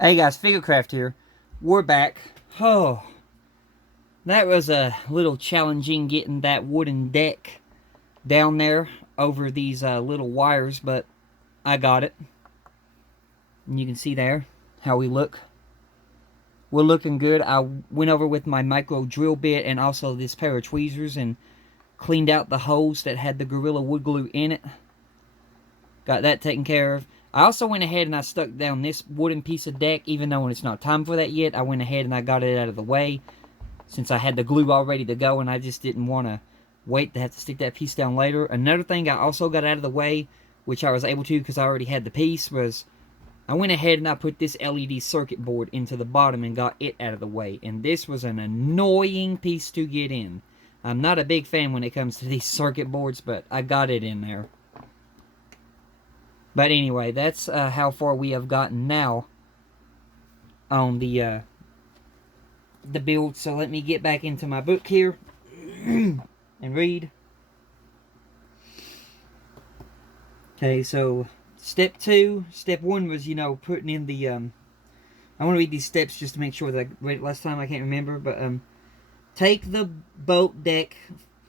Hey guys, Figurecraft here. We're back. Oh, that was a little challenging getting that wooden deck down there over these little wires, but I got it. And you can see there how we look. We're looking good. I went over with my micro drill bit and also this pair of tweezers and cleaned out the holes that had the Gorilla Wood Glue in it. Got that taken care of. I also went ahead and I stuck down this wooden piece of deck, even though it's not time for that yet. I went ahead and I got it out of the way, since I had the glue all ready to go and I just didn't want to wait to have to stick that piece down later. Another thing I also got out of the way, which I was able to because I already had the piece, was I went ahead and I put this LED circuit board into the bottom and got it out of the way. And this was an annoying piece to get in. I'm not a big fan when it comes to these circuit boards, but I got it in there. But anyway, that's how far we have gotten now on the build. So let me get back into my book here and read. Okay, so step 1 was, putting in the I want to read these steps just to make sure that I read it last time. I can't remember, but take the boat deck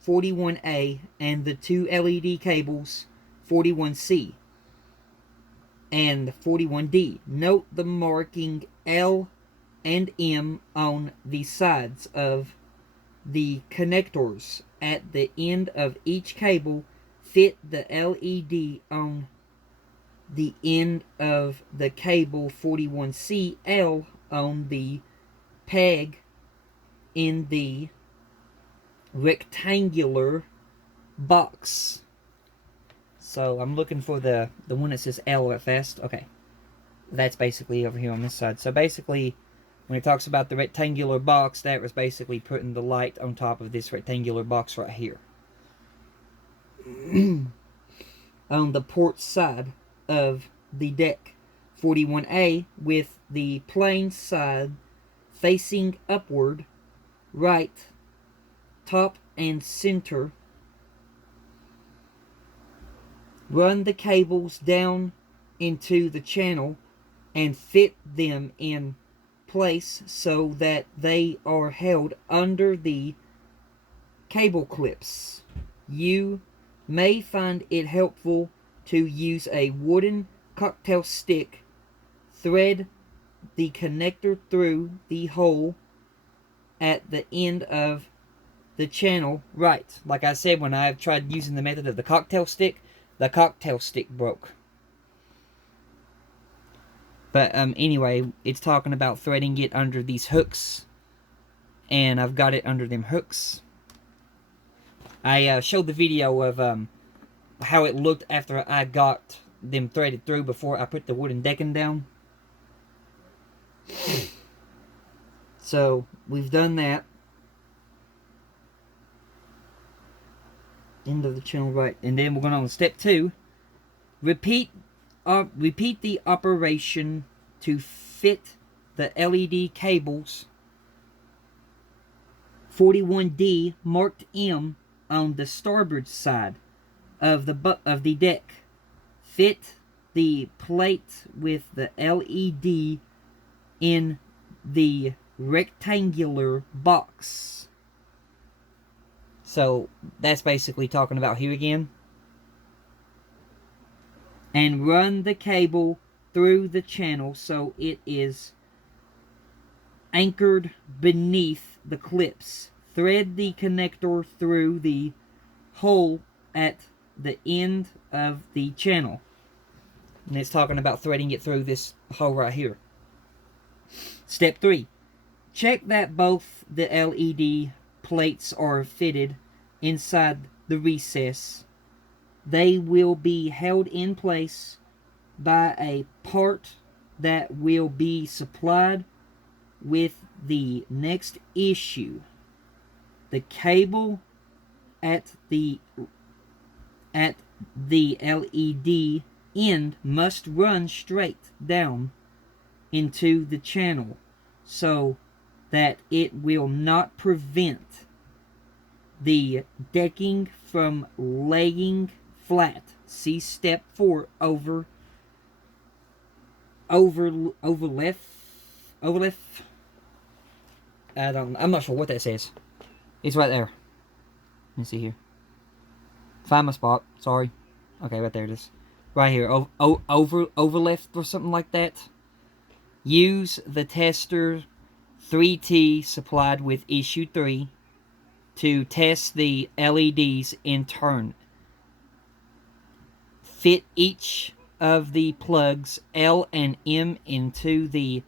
41A and the two LED cables 41C and 41D. Note the marking L and M on the sides of the connectors. At the end of each cable, fit the LED on the end of the cable 41C, L on the peg in the rectangular box. So I'm looking for the one that says L at first. Okay. That's basically over here on this side. So basically, when it talks about the rectangular box, that was basically putting the light on top of this rectangular box right here. On the port side of the deck 41A, with the plain side facing upward, right, top and center, run the cables down into the channel and fit them in place so that they are held under the cable clips. You may find it helpful to use a wooden cocktail stick. Thread the connector through the hole at the end of the channel. Right, like I said, when I tried using the method of the cocktail stick broke. But anyway, it's talking about threading it under these hooks, and I've got it under them hooks. I showed the video of how it looked after I got them threaded through before I put the wooden decking down. So we've done that. End of the channel, right, and then we're going on to step 2. Repeat the operation to fit the LED cables 41D marked M on the starboard side of the deck. Fit the plate with the LED in the rectangular box. So that's basically talking about here again. And run the cable through the channel so it is anchored beneath the clips. Thread the connector through the hole at the end of the channel. And it's talking about threading it through this hole right here. Step 3. Check that both the LED plates are fitted inside the recess. They will be held in place by a part that will be supplied with the next issue. The cable at the LED end must run straight down into the channel so that it will not prevent the decking from laying flat. See step 4 over left overlift. I'm not sure what that says. It's right there. Let me see here. Find my spot. Sorry. Okay, right there it is. Right here. Overlift or something like that. Use the tester 3T supplied with issue 3 to test the LEDs in turn. Fit each of the plugs L and M into the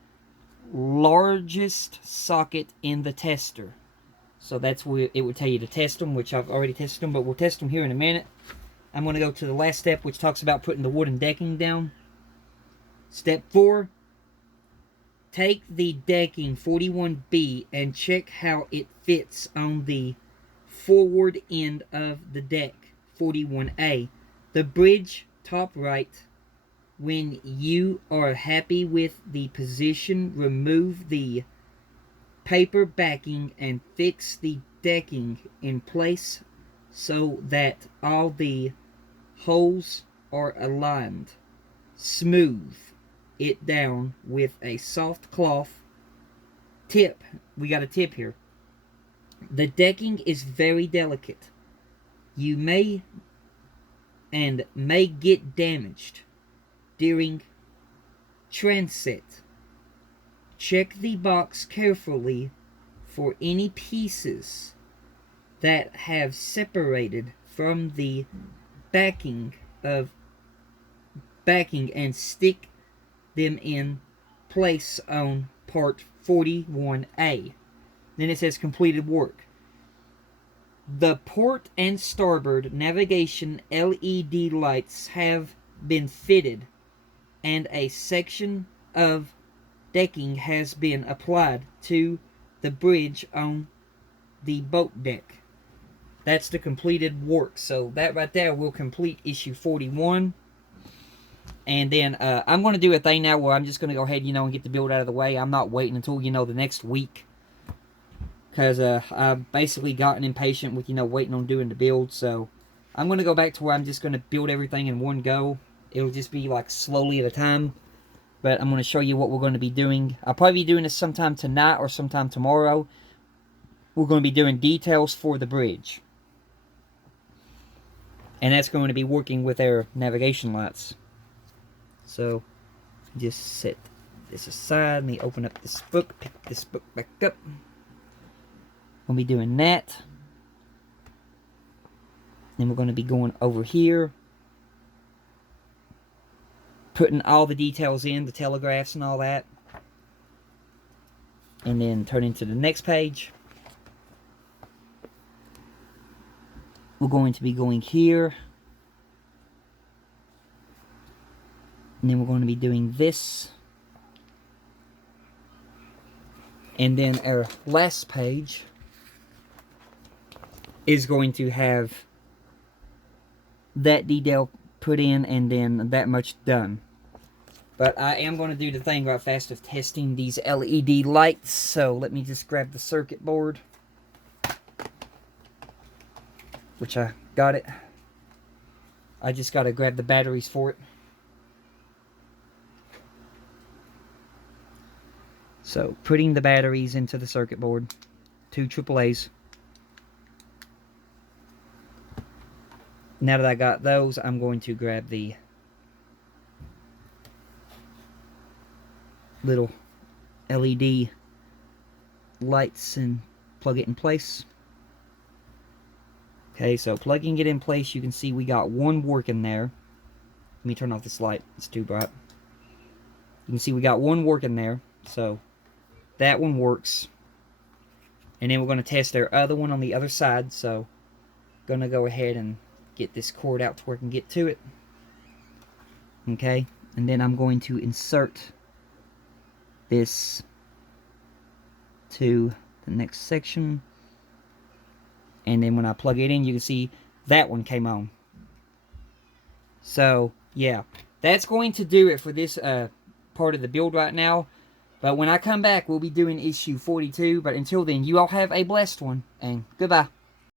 largest socket in the tester. So that's where it would tell you to test them, which I've already tested them, but we'll test them here in a minute. I'm going to go to the last step, which talks about putting the wooden decking down. Step 4. Take the decking 41B and check how it fits on the forward end of the deck 41A. The bridge top right. When you are happy with the position, remove the paper backing and fix the decking in place so that all the holes are aligned. Smooth it down with a soft cloth. Tip, we got a tip here. The decking is very delicate. You may get damaged during transit. Check the box carefully for any pieces that have separated from the backing and stick them in place on part 41A. Then it says completed work. The port and starboard navigation LED lights have been fitted and a section of decking has been applied to the bridge on the boat deck. That's the completed work. So that right there will complete issue 41. And then I'm going to do a thing now where I'm just going to go ahead, and get the build out of the way. I'm not waiting until, the next week. Because I've basically gotten impatient with, waiting on doing the build. So I'm going to go back to where I'm just going to build everything in one go. It'll just be like slowly at a time. But I'm going to show you what we're going to be doing. I'll probably be doing this sometime tonight or sometime tomorrow. We're going to be doing details for the bridge. And that's going to be working with our navigation lights. So, just set this aside. Let me open up this book. Pick this book back up. We'll be doing that. Then we're going to be going over here. Putting all the details in, the telegraphs and all that. And then turning to the next page. We're going to be going here. And then we're going to be doing this. And then our last page is going to have that detail put in and then that much done. But I am going to do the thing right fast of testing these LED lights. So let me just grab the circuit board. Which I got it. I just got to grab the batteries for it. So putting the batteries into the circuit board. 2 AAAs. Now that I got those, I'm going to grab the little LED lights and plug it in place. Okay, so plugging it in place, you can see we got one working there. Let me turn off this light, it's too bright. You can see we got one working there, so that one works. And then we're going to test our other one on the other side, so I'm going to go ahead and get this cord out to where I can get to it. Okay, and then I'm going to insert this to the next section. And then when I plug it in, you can see that one came on. So, yeah. That's going to do it for this part of the build right now. But when I come back, we'll be doing issue 42. But until then, you all have a blessed one. And goodbye.